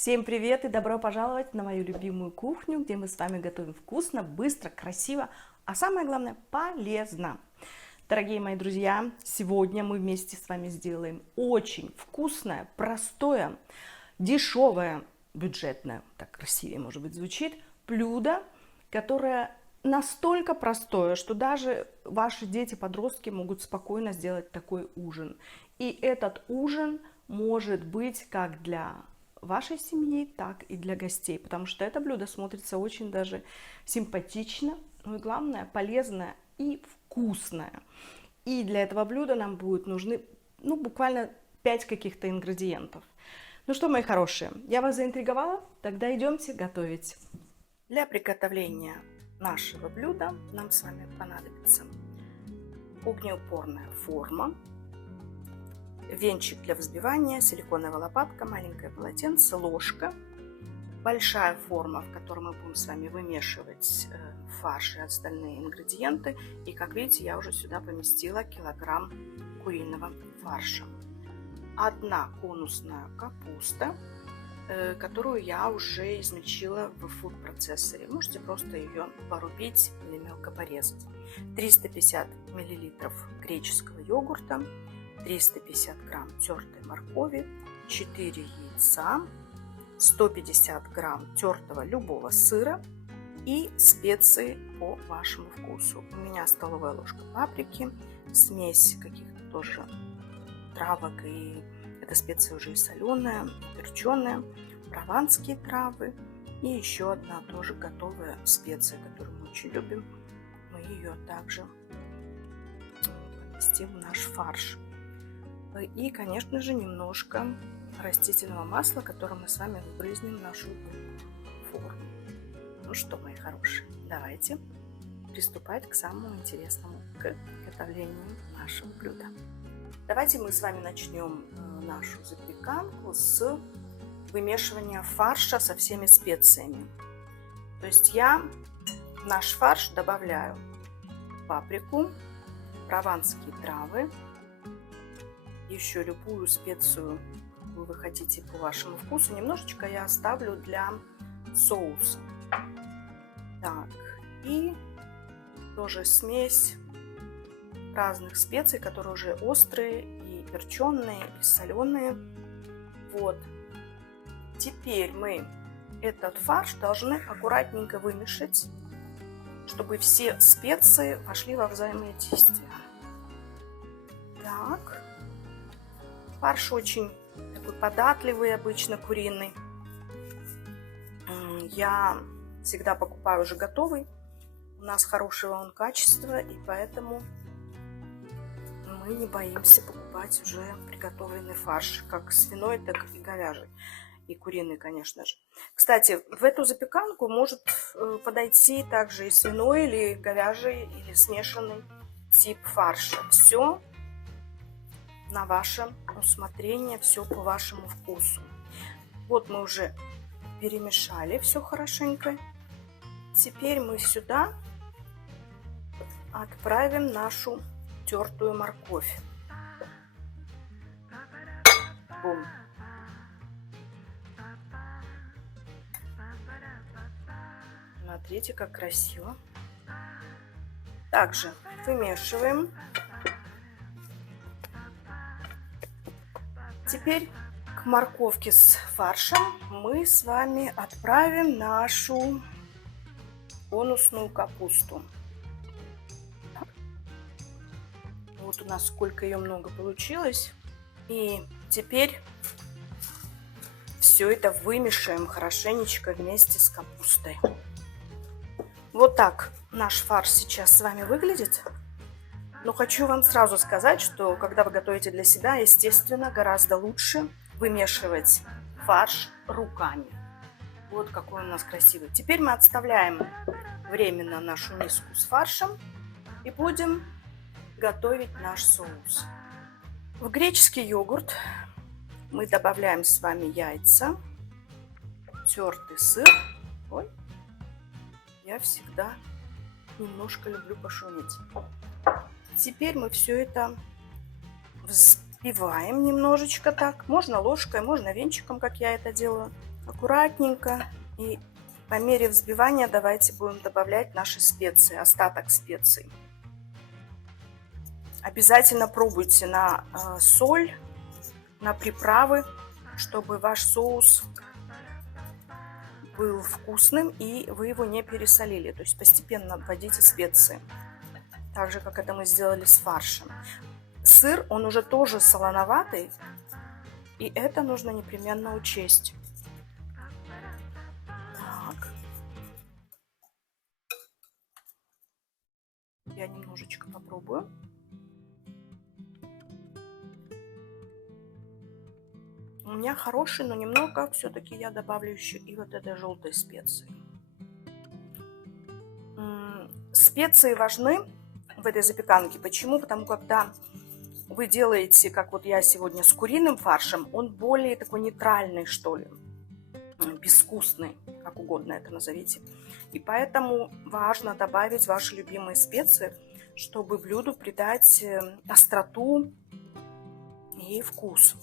Всем привет и добро пожаловать на мою любимую кухню, где мы с вами готовим вкусно, быстро, красиво, а самое главное полезно. Дорогие мои друзья, сегодня мы вместе с вами сделаем очень вкусное, простое, дешевое, бюджетное, так красивее, может быть, звучит, блюдо, которое настолько простое, что даже ваши дети-подростки могут спокойно сделать такой ужин. И этот ужин может быть как для вашей семьи, так и для гостей, потому что это блюдо смотрится очень даже симпатично, но и главное полезное и вкусное. И для этого блюда нам будут нужны буквально 5 каких-то ингредиентов. Ну что, мои хорошие, я вас заинтриговала? Тогда идемте готовить. Для приготовления нашего блюда нам с вами понадобится огнеупорная форма, венчик для взбивания, силиконовая лопатка, маленькое полотенце, ложка, большая форма, в которой мы будем с вами вымешивать фарш и остальные ингредиенты. И, как видите, я уже сюда поместила килограмм куриного фарша. Одна конусная капуста, которую я уже измельчила в фуд-процессоре. Можете просто ее порубить или мелко порезать. 350 мл греческого йогурта, 350 грамм тертой моркови, 4 яйца, 150 грамм тертого любого сыра и специи по вашему вкусу. У меня столовая ложка паприки, смесь каких-то тоже травок, и эта специя уже и соленая, и перченая, прованские травы и еще одна тоже готовая специя, которую мы очень любим. Мы ее также поместим в наш фарш. И, конечно же, немножко растительного масла, которое мы с вами вбрызнем в нашу форму. Ну что, мои хорошие, давайте приступать к самому интересному, к приготовлению нашего блюда. Давайте мы с вами начнем нашу запеканку с вымешивания фарша со всеми специями. То есть я в наш фарш добавляю паприку, прованские травы, еще любую специю, какую вы хотите по вашему вкусу. Немножечко я оставлю для соуса. Так, и тоже смесь разных специй, которые уже острые, и перченые, и соленые. Вот. Теперь мы этот фарш должны аккуратненько вымешать, чтобы все специи вошли во взаимодействие. Так. Фарш очень такой податливый, обычно куриный. Я всегда покупаю уже готовый. У нас хорошего он качества, и поэтому мы не боимся покупать уже приготовленный фарш, как свиной, так и говяжий. И куриный, конечно же. Кстати, в эту запеканку может подойти также и свиной, или говяжий, или смешанный тип фарша. Все на ваше усмотрение, все по вашему вкусу. Вот мы уже перемешали все хорошенько. Теперь мы сюда отправим нашу тертую морковь. Бум. Смотрите, как красиво. Также вымешиваем. Теперь к морковке с фаршем мы с вами отправим нашу конусную капусту. Вот у нас сколько ее много получилось. И теперь все это вымешаем хорошенечко вместе с капустой. Вот так наш фарш сейчас с вами выглядит. Но хочу вам сразу сказать, что когда вы готовите для себя, естественно, гораздо лучше вымешивать фарш руками. Вот какой он у нас красивый. Теперь мы отставляем временно нашу миску с фаршем и будем готовить наш соус. В греческий йогурт мы добавляем с вами яйца, тертый сыр. Ой, я всегда немножко люблю пошуметь. Теперь мы все это взбиваем немножечко так. Можно ложкой, можно венчиком, как я это делаю. Аккуратненько. И по мере взбивания давайте будем добавлять наши специи, остаток специй. Обязательно пробуйте на соль, на приправы, чтобы ваш соус был вкусным и вы его не пересолили. То есть постепенно вводите специи, так же как это мы сделали с фаршем. Сыр, он уже тоже солоноватый, и это нужно непременно учесть. Так. Я немножечко попробую. У меня хороший, но немного все-таки я добавлю еще и вот этой желтой специи. Специи важны в этой запеканке. Почему? Потому что когда вы делаете, как вот я сегодня с куриным фаршем, он более такой нейтральный, что ли, безвкусный, как угодно это назовите. И поэтому важно добавить ваши любимые специи, чтобы блюду придать остроту и вкус.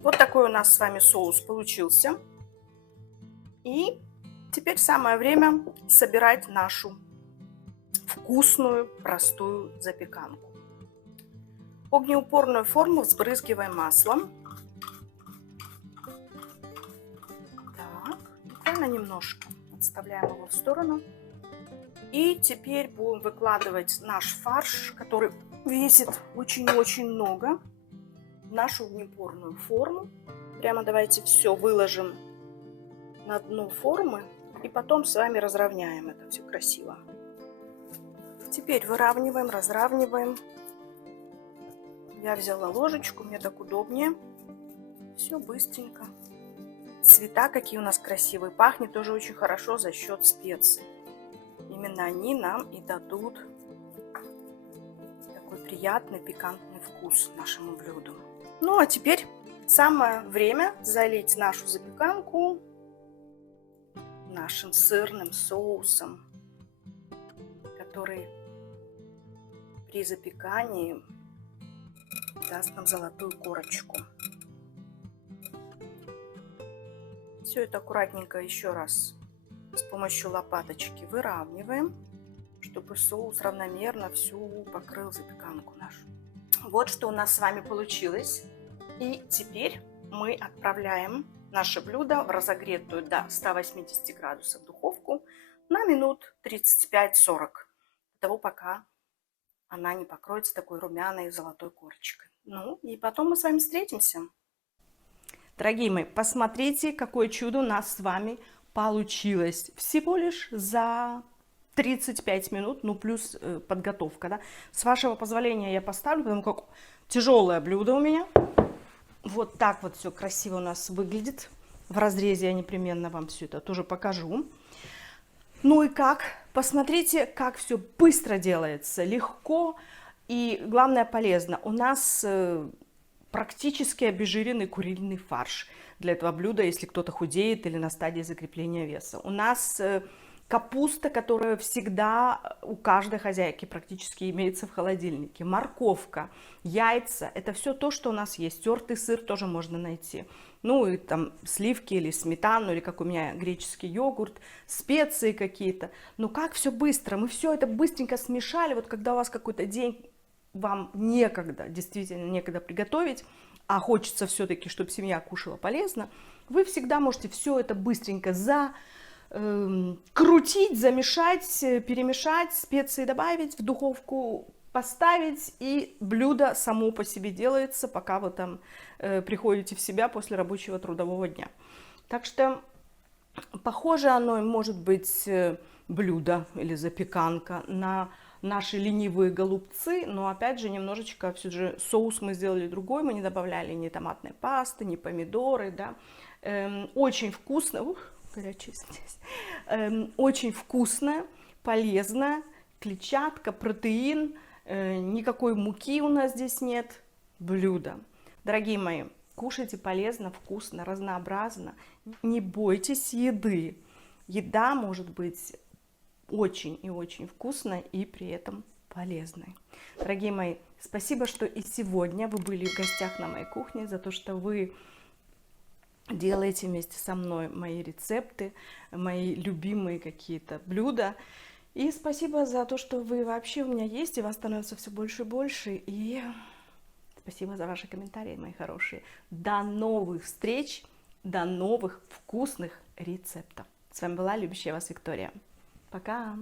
Вот такой у нас с вами соус получился. И теперь самое время собирать нашу вкусную, простую запеканку. Огнеупорную форму взбрызгиваем маслом. Так, буквально немножко. Отставляем его в сторону. И теперь будем выкладывать наш фарш, который весит очень-очень много, в нашу огнеупорную форму. Прямо давайте все выложим на дно формы и потом с вами разровняем это все красиво. Теперь выравниваем, разравниваем. Я взяла ложечку, мне так удобнее. Все быстренько. Цвета какие у нас красивые. Пахнет тоже очень хорошо за счет специй. Именно они нам и дадут такой приятный пикантный вкус нашему блюду. Ну а теперь самое время залить нашу запеканку нашим сырным соусом, который при запекании даст нам золотую корочку. Все это аккуратненько еще раз с помощью лопаточки выравниваем, чтобы соус равномерно всю покрыл запеканку нашу. Вот что у нас с вами получилось. И теперь мы отправляем наше блюдо в разогретую до 180 градусов духовку на минут 35-40, до того, пока она не покроется такой румяной золотой корочкой. Ну, и потом мы с вами встретимся. Дорогие мои, посмотрите, какое чудо у нас с вами получилось. Всего лишь за 35 минут, ну плюс подготовка, да. С вашего позволения я поставлю, потому как тяжелое блюдо у меня. Вот так вот все красиво у нас выглядит. В разрезе я непременно вам все это тоже покажу. Ну и как? Посмотрите, как все быстро делается, легко и, главное, полезно. У нас практически обезжиренный куриный фарш для этого блюда, если кто-то худеет или на стадии закрепления веса. У нас капуста, которая всегда у каждой хозяйки практически имеется в холодильнике. Морковка, яйца, это все то, что у нас есть. Тертый сыр тоже можно найти. Ну и там сливки или сметану, или как у меня греческий йогурт, специи какие-то. Но как все быстро, мы все это быстренько смешали. Вот когда у вас какой-то день, вам некогда, действительно некогда приготовить, а хочется все-таки, чтобы семья кушала полезно, вы всегда можете все это быстренько крутить, замешать, перемешать, специи добавить, в духовку поставить, и блюдо само по себе делается, пока вы там приходите в себя после рабочего трудового дня. Так что похоже оно может быть блюдо или запеканка на наши ленивые голубцы, но опять же немножечко все же соус мы сделали другой, мы не добавляли ни томатной пасты, ни помидоры, да. Очень вкусно, горячая здесь, очень вкусная, полезная, клетчатка, протеин, никакой муки у нас здесь нет, блюдо. Дорогие мои, кушайте полезно, вкусно, разнообразно, не бойтесь еды. Еда может быть очень и очень вкусной и при этом полезной. Дорогие мои, спасибо, что и сегодня вы были в гостях на моей кухне, за то, что вы делайте вместе со мной мои рецепты, мои любимые какие-то блюда. И спасибо за то, что вы вообще у меня есть, и вас становится все больше и больше. И спасибо за ваши комментарии, мои хорошие. До новых встреч, до новых вкусных рецептов. С вами была любящая вас Виктория. Пока!